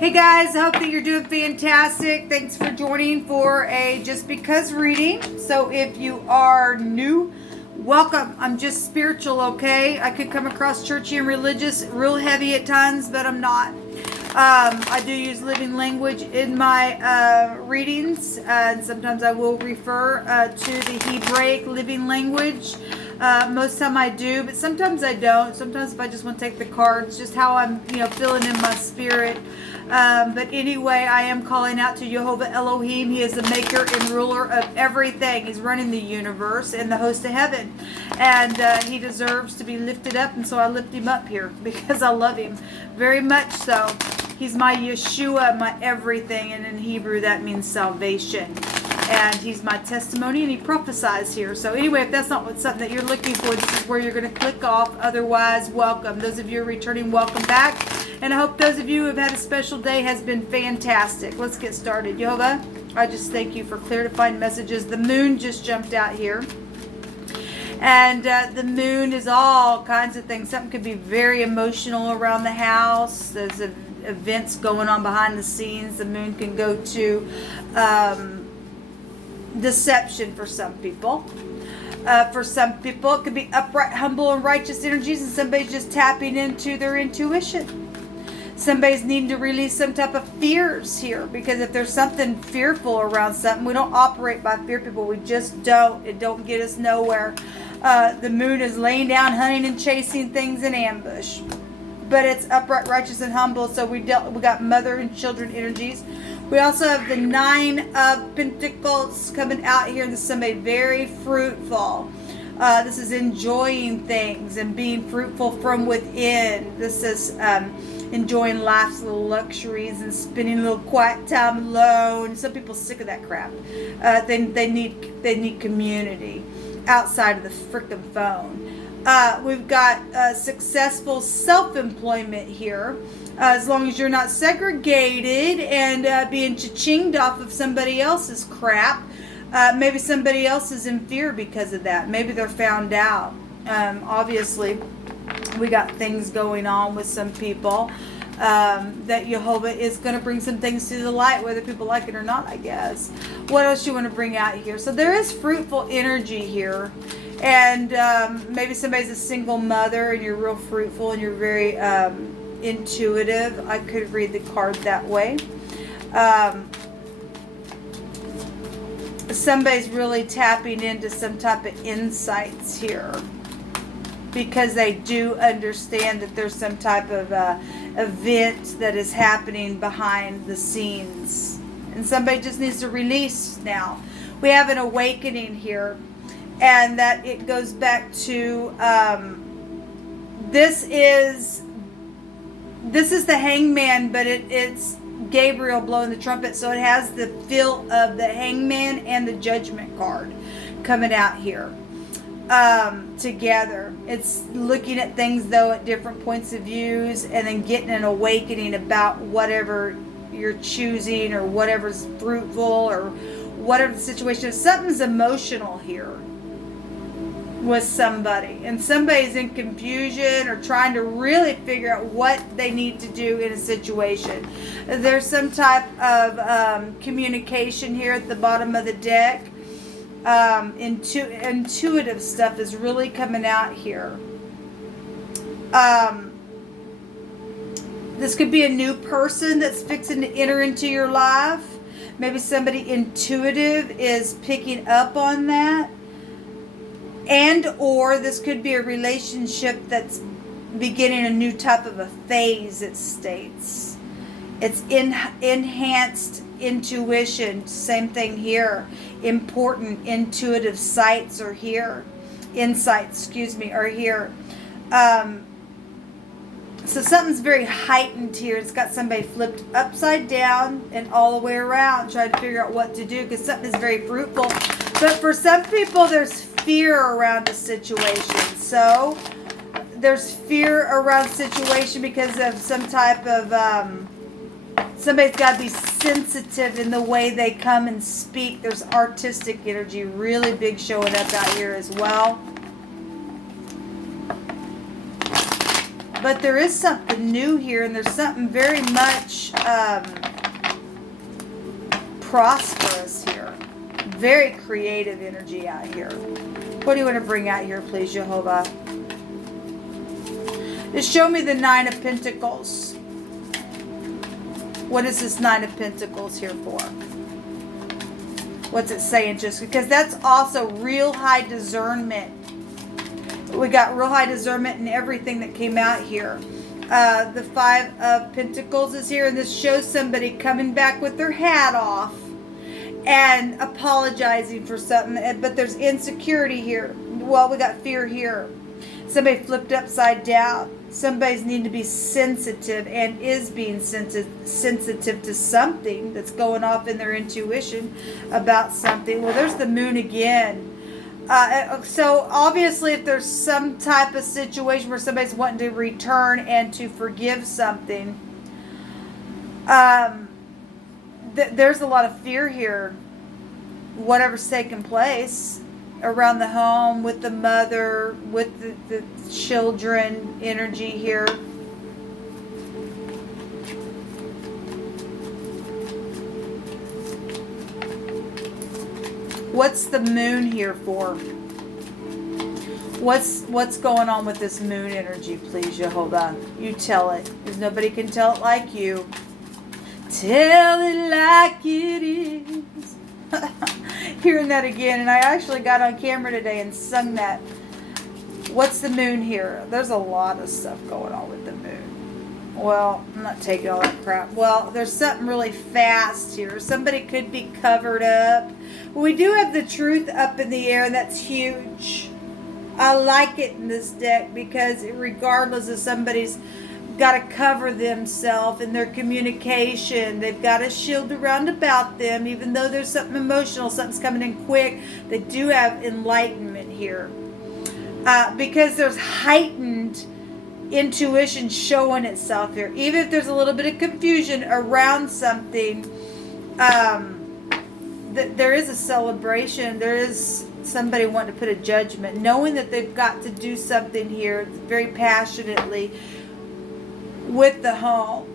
Hey guys, I hope that you're doing fantastic. Thanks for joining for a Just Because reading. So if you are new, welcome. I'm just spiritual, okay? I could come across churchy and religious real heavy at times, but I'm not. I do use living language in my readings, and sometimes I will refer to the Hebraic living language. Most time I do, but sometimes I don't. Sometimes if I just want to take the cards, just how I'm, feeling in my spirit. But anyway, I am calling out to Jehovah Elohim. He is the maker and ruler of everything. He's running the universe and the host of heaven. And he deserves to be lifted up. And so I lift him up here because I love him very much so. He's my Yeshua, my everything. And in Hebrew, that means salvation. And he's my testimony, and he prophesies here. So anyway, if that's not something that you're looking for, this is where you're going to click off. Otherwise, welcome. Those of you who are returning, welcome back. And I hope those of you who have had a special day has been fantastic. Let's get started. Jehovah, I just thank you for clear defined messages. The moon just jumped out here. And the moon is all kinds of things. Something could be very emotional around the house. There's events going on behind the scenes. The moon can go to deception for some people. For some people, it could be upright, humble, and righteous energies, and somebody's just tapping into their intuition. Somebody's needing to release some type of fears here, because if there's something fearful around something, we don't operate by fear, people. We just don't. It don't get us nowhere. The moon is laying down, hunting, and chasing things in ambush. But it's upright, righteous, and humble. So we got mother and children energies. We also have the 9 of Pentacles coming out here. This is somebody very fruitful. This is enjoying things and being fruitful from within. This is enjoying life's little luxuries and spending a little quiet time alone. Some people are sick of that crap. They need community outside of the freaking phone. We've got successful self-employment here. As long as you're not segregated and being cha-chinged off of somebody else's crap. Maybe somebody else is in fear because of that. Maybe they're found out. Obviously, we got things going on with some people that Jehovah is going to bring some things to the light, whether people like it or not, I guess. What else you want to bring out here? So there is fruitful energy here. And maybe somebody's a single mother and you're real fruitful and you're very intuitive. I could read the card that way. Somebody's really tapping into some type of insights here, because they do understand that there's some type of event that is happening behind the scenes. And somebody just needs to release now. We have an awakening here. And that it goes back to, this is the Hangman, but it's Gabriel blowing the trumpet. So it has the feel of the Hangman and the Judgment card coming out here together. It's looking at things, though, at different points of views, and then getting an awakening about whatever you're choosing or whatever's fruitful or whatever the situation is. Something's emotional here with somebody, and somebody's in confusion or trying to really figure out what they need to do in a situation. There's some type of communication here at the bottom of the deck. Intuitive stuff is really coming out here. This could be a new person that's fixing to enter into your life. Maybe somebody intuitive is picking up on that. And or this could be a relationship that's beginning a new type of a phase, it states. It's enhanced intuition. Same thing here. Important intuitive insights are here. Are here. So something's very heightened here. It's got somebody flipped upside down and all the way around, trying to figure out what to do, because something is very fruitful. But for some people, there's fear around a situation. So there's fear around a situation because of some type of somebody's got to be sensitive in the way they come and speak. There's artistic energy really big showing up out here as well. But there is something new here, and there's something very much prosperous here. Very creative energy out here. What do you want to bring out here, please, Jehovah? Just show me the Nine of Pentacles. What is this Nine of Pentacles here for? What's it saying? Just because that's also real high discernment. We got real high discernment in everything that came out here. The Five of Pentacles is here, and this shows somebody coming back with their hat off and apologizing for something, but there's insecurity here. Well, we got fear here. Somebody flipped upside down. Somebody's need to be sensitive and is being sensitive to something that's going off in their intuition about something. Well, there's the Moon again. So obviously if there's some type of situation where somebody's wanting to return and to forgive something, there's a lot of fear here. Whatever's taking place around the home, with the mother, with the children energy here. What's the Moon here for? What's going on with this Moon energy, please, Jehovah? You tell it, because nobody can tell it like you. Tell it like it is. Hearing that again, and I actually got on camera today and sung that. What's the Moon here? There's a lot of stuff going on with the Moon. Well, I'm not taking all that crap. Well, there's something really fast here. Somebody could be covered up. We do have the Truth up in the air, and that's huge. I like it in this deck because regardless of somebody's got to cover themselves in their communication, they've got a shield around about them, even though there's something emotional, something's coming in quick, they do have enlightenment here. Because there's heightened intuition showing itself here. Even if there's a little bit of confusion around something, there is a celebration. There is somebody wanting to put a judgment, knowing that they've got to do something here very passionately with the home.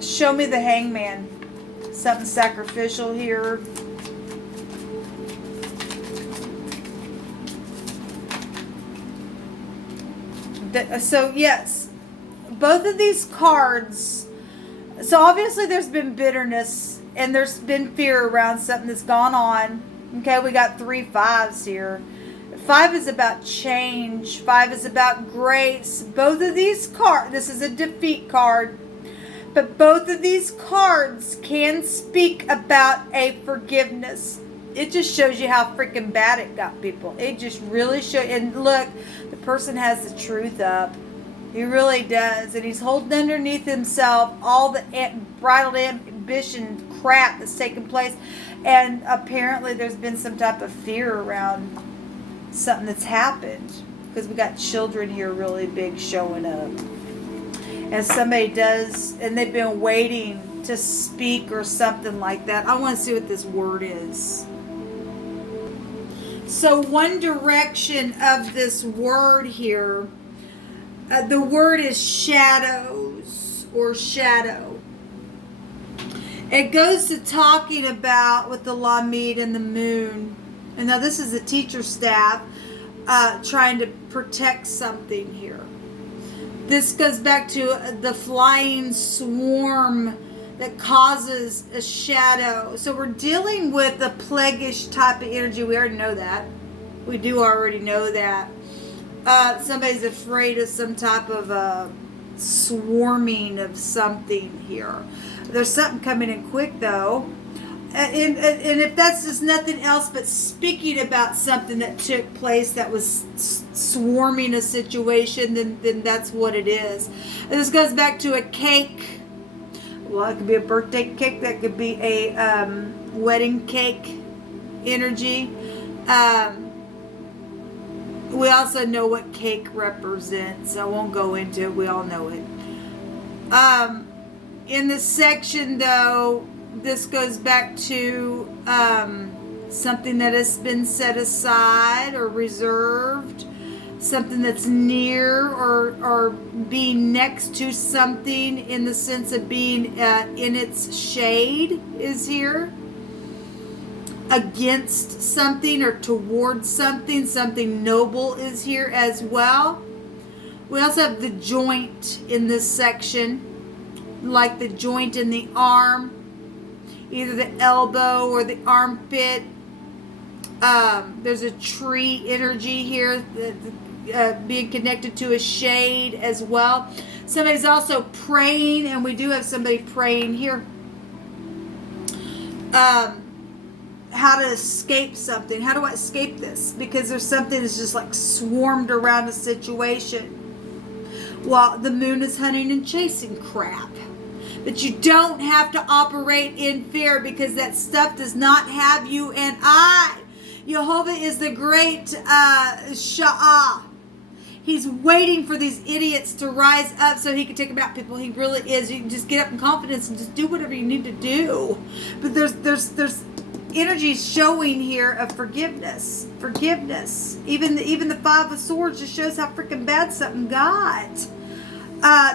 Show me the Hangman. Something sacrificial here. So yes, both of these cards. So obviously there's been bitterness and there's been fear around something that's gone on. Okay, we got 3 5s here. 5 is about change. 5 is about grace. Both of these cards, this is a defeat card, but both of these cards can speak about a forgiveness. It just shows you how freaking bad it got, people. It just really shows. And look, the person has the truth up. He really does. And he's holding underneath himself all the bridled ambition crap that's taking place. And apparently there's been some type of fear around something that's happened, because we got children here really big showing up, and somebody does, and they've been waiting to speak or something like that. I want to see what this word is. So one direction of this word here, the word is shadows or shadow. It goes to talking about with the Lamid and the Moon. And now this is a teacher staff trying to protect something here. This goes back to the flying swarm that causes a shadow. So we're dealing with a plaguish type of energy. We already know that. We do already know that. Somebody's afraid of some type of swarming of something here. There's something coming in quick though. And if that's just nothing else but speaking about something that took place that was swarming a situation, then that's what it is. And this goes back to a cake. Well, it could be a birthday cake. That could be a wedding cake energy. We also know what cake represents. I won't go into it. We all know it. In this section, though, this goes back to something that has been set aside or reserved. something that's near or being next to something in the sense of being in its shade is here. Against something or towards something. Something noble is here as well. We also have the joint in this section, like the joint in the arm, either the elbow or the armpit. There's a tree energy here, being connected to a shade as well. Somebody's also praying, and we do have somebody praying here. How to escape something. How do I escape this? Because there's something that's just like swarmed around a situation. Well, the moon is hunting and chasing crap. But you don't have to operate in fear, because that stuff does not have you and I. Jehovah is the great Sha'ah. He's waiting for these idiots to rise up so he can take them out. People, he really is. You can just get up in confidence and just do whatever you need to do. But there's energy showing here of forgiveness. Even the Five of Swords just shows how freaking bad something got.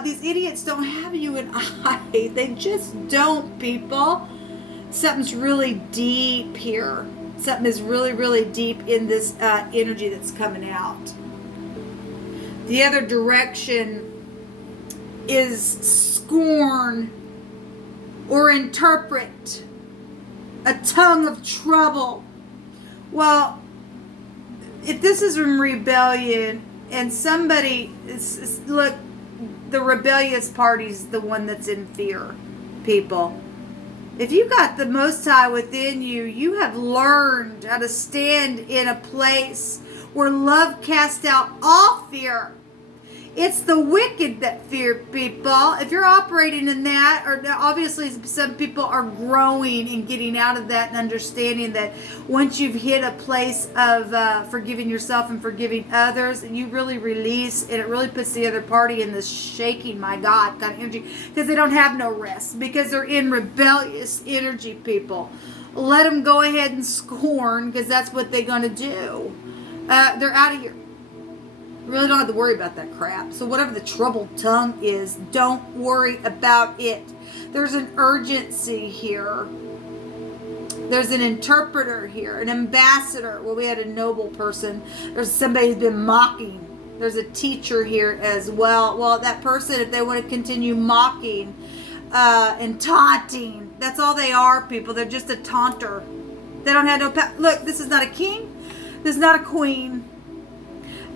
These idiots don't have you and I. They just don't, people. Something's really deep here. Something is really, really deep in this energy that's coming out. The other direction is scorn or interpret. A tongue of trouble. Well, if this is in rebellion and somebody is, look, the rebellious party's the one that's in fear, people. If you got the Most High within you, you have learned how to stand in a place where love casts out all fear. It's the wicked that fear, people. If you're operating in that, or obviously some people are growing and getting out of that and understanding that once you've hit a place of forgiving yourself and forgiving others, you really release, and it really puts the other party in this shaking, my God, kind of energy, because they don't have no rest, because they're in rebellious energy, people. Let them go ahead and scorn, because that's what they're going to do. They're out of here. Really don't have to worry about that crap. So whatever the troubled tongue is, don't worry about it. There's an urgency here. There's an interpreter here, an ambassador. Well, we had a noble person. There's somebody who's been mocking. There's a teacher here as well. Well, that person, if they want to continue mocking and taunting, that's all they are, people. They're just a taunter. They don't have no power. Look, this is not a king. This is not a queen.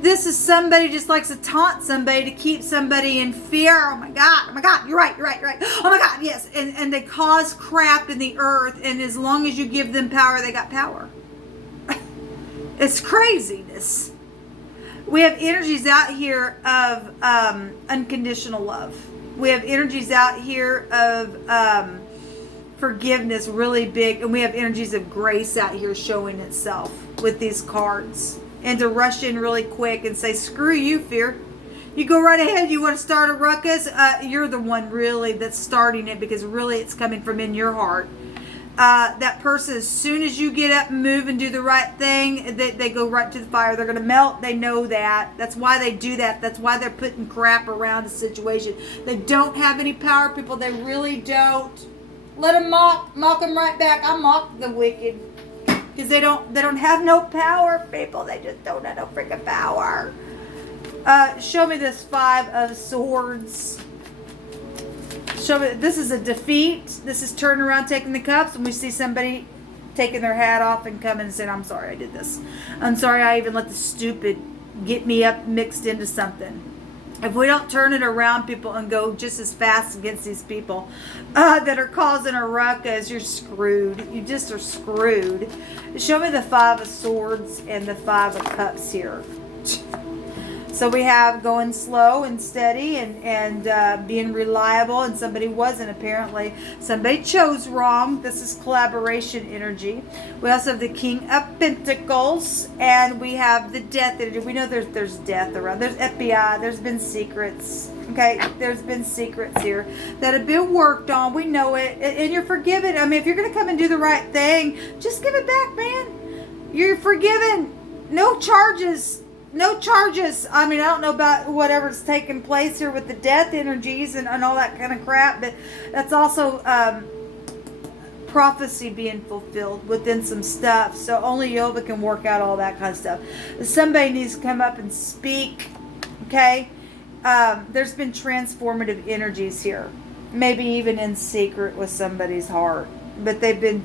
This is somebody just likes to taunt somebody to keep somebody in fear. Oh my God, you're right. Oh my God, yes. And they cause crap in the earth, and as long as you give them power, they got power. It's craziness. We have energies out here of unconditional love. We have energies out here of forgiveness, really big. And we have energies of grace out here showing itself with these cards. And to rush in really quick and say, screw you, fear. You go right ahead. You want to start a ruckus? You're the one really that's starting it, because really it's coming from in your heart. That person, as soon as you get up and move and do the right thing, they go right to the fire. They're going to melt. They know that. That's why they do that. That's why they're putting crap around the situation. They don't have any power, people. They really don't. Let them mock them right back. I mock the wicked. Because they don't have no power, people. They just don't have no freaking power. Show me this Five of Swords. Show me. This is a defeat. This is turning around, taking the cups, and we see somebody taking their hat off and coming and saying, I'm sorry I did this. I'm sorry I even let the stupid get me up mixed into something. If we don't turn it around, people, and go just as fast against these people that are causing a ruckus, you're screwed. You just are screwed. Show me the Five of Swords and the Five of Cups here. So we have going slow and steady and being reliable, and somebody wasn't apparently. Somebody chose wrong. This is collaboration energy. We also have the King of Pentacles, and we have the Death energy. We know there's death around. There's FBI. There's been secrets. Okay, there's been secrets here that have been worked on. We know it, and you're forgiven. I mean, if you're going to come and do the right thing, just give it back, man. You're forgiven. No charges. No charges. I mean, I don't know about whatever's taking place here with the death energies and all that kind of crap, but that's also prophecy being fulfilled within some stuff. So only Jehovah can work out all that kind of stuff. Somebody needs to come up and speak. Okay? There's been transformative energies here. Maybe even in secret with somebody's heart. But they've been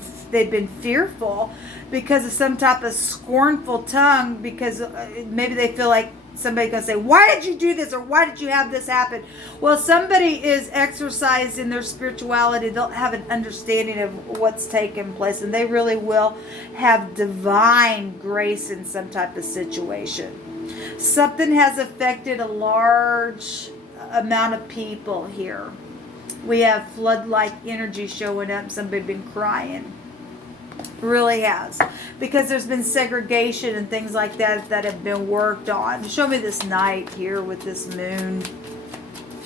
fearful because of some type of scornful tongue, because maybe they feel like somebody's going to say, why did you do this, or why did you have this happen? Well, somebody is exercised in their spirituality. They'll have an understanding of what's taking place, and they really will have divine grace in some type of situation. Something has affected a large amount of people here. We have flood-like energy showing up. Somebody been crying. Really has. Because there's been segregation and things like that that have been worked on. Show me this night here with this moon.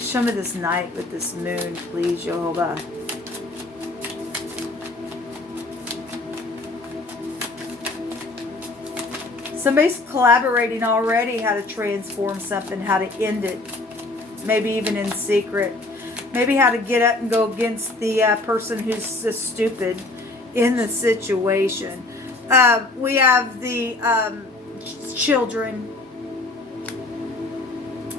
Show me this night with this moon, please, Jehovah. Somebody's collaborating already how to transform something, how to end it. Maybe even in secret. Maybe how to get up and go against the person who's just stupid in the situation. We have the children.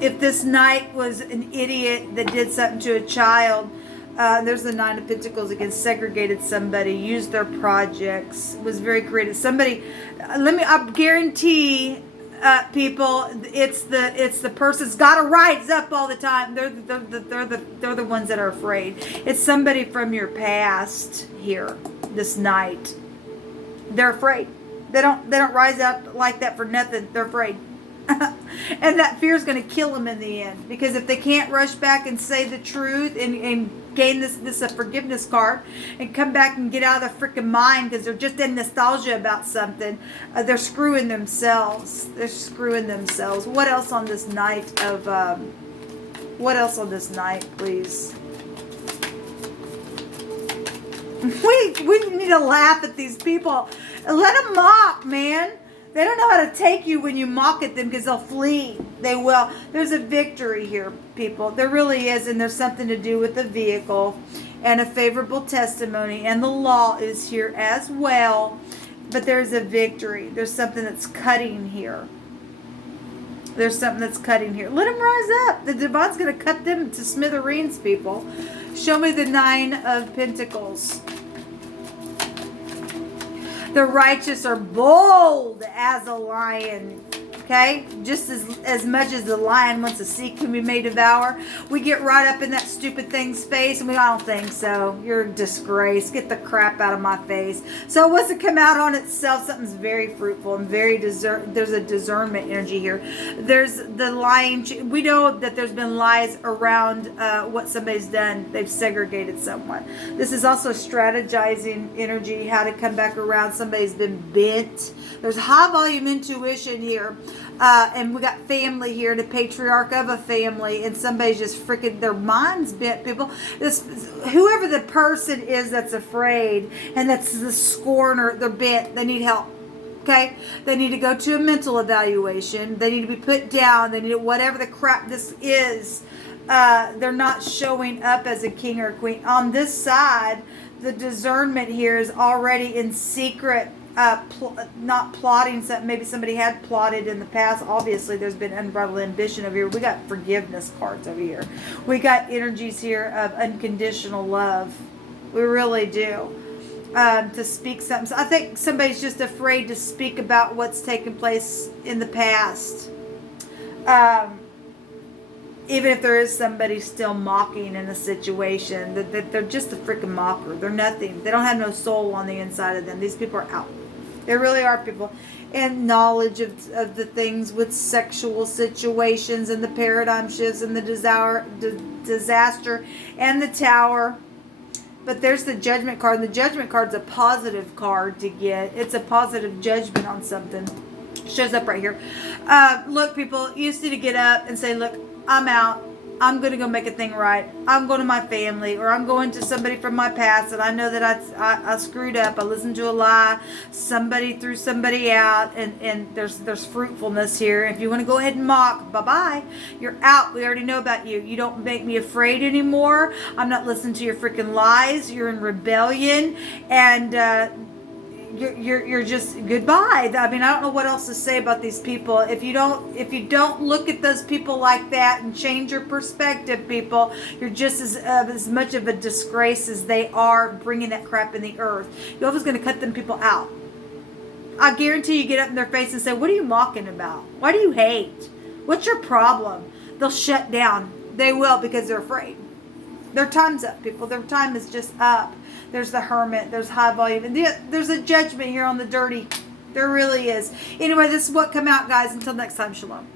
If this knight was an idiot that did something to a child, there's the Nine of Pentacles again, segregated somebody, used their projects, was very creative. Somebody, I guarantee people, it's the person's got to rise up all the time. They're the ones that are afraid. It's somebody from your past here this night. They're afraid. They don't rise up like that for nothing. They're afraid. And that fear is going to kill them in the end, because if they can't rush back and say the truth and gain this a forgiveness card and come back and get out of their freaking mind because they're just in nostalgia about something, they're screwing themselves. They're screwing themselves. What else on this night of what else on this night, please? We need to laugh at these people. Let them mock, man. They don't know how to take you when you mock at them, because they'll flee. They will. There's a victory here, people. There really is, and there's something to do with the vehicle and a favorable testimony, and the law is here as well. But there's a victory. There's something that's cutting here. There's something that's cutting here. Let them rise up. The divine's going to cut them to smithereens, people. Show me the Nine of Pentacles. The righteous are bold as a lion. Okay? Just as much as the lion wants to seek whom he may devour. We get right up in that stupid thing's face and I don't think so. You're a disgrace. Get the crap out of my face. So it wants to come out on itself. Something's very fruitful and very there's a discernment energy here. There's the lying. We know that there's been lies around what somebody's done. They've segregated someone. This is also strategizing energy, how to come back around. Somebody's been bent. There's high volume intuition here. And we got family here, the patriarch of a family, and somebody's just freaking, their minds bent, people. Whoever the person is that's afraid and that's the scorner, they're bent, they need help. Okay? They need to go to a mental evaluation. They need to be put down. They need whatever the crap this is. They're not showing up as a king or a queen. On this side, the discernment here is already in secret. Not plotting something. Maybe somebody had plotted in the past. Obviously, there's been unbridled ambition over here. We got forgiveness cards over here. We got energies here of unconditional love. We really do. To speak something. So I think somebody's just afraid to speak about what's taken place in the past. Even if there is somebody still mocking in a situation, that they're just a freaking mocker. They're nothing. They don't have no soul on the inside of them. These people are out. They really are, people. And knowledge of the things with sexual situations and the paradigm shifts and the disaster and the tower. But there's the judgment card. And the judgment card's a positive card to get. It's a positive judgment on something. Shows up right here. Look, people, you just need to get up and say, look, I'm out. I'm going to go make a thing right. I'm going to my family, or I'm going to somebody from my past, and I know that I screwed up. I listened to a lie. Somebody threw somebody out, and there's fruitfulness here. If you want to go ahead and mock, bye-bye. You're out. We already know about you. You don't make me afraid anymore. I'm not listening to your freaking lies. You're in rebellion, and you're just goodbye. I mean, I don't know what else to say about these people. If you don't look at those people like that and change your perspective, people, you're just as much of a disgrace as they are bringing that crap in the earth. Jehovah's going to cut them people out. I guarantee you get up in their face and say, what are you mocking about? Why do you hate? What's your problem? They'll shut down. They will, because they're afraid. Their time's up, people. Their time is just up. There's the hermit. There's high volume. And there's a judgment here on the dirty. There really is. Anyway, this is what come out, guys. Until next time, shalom.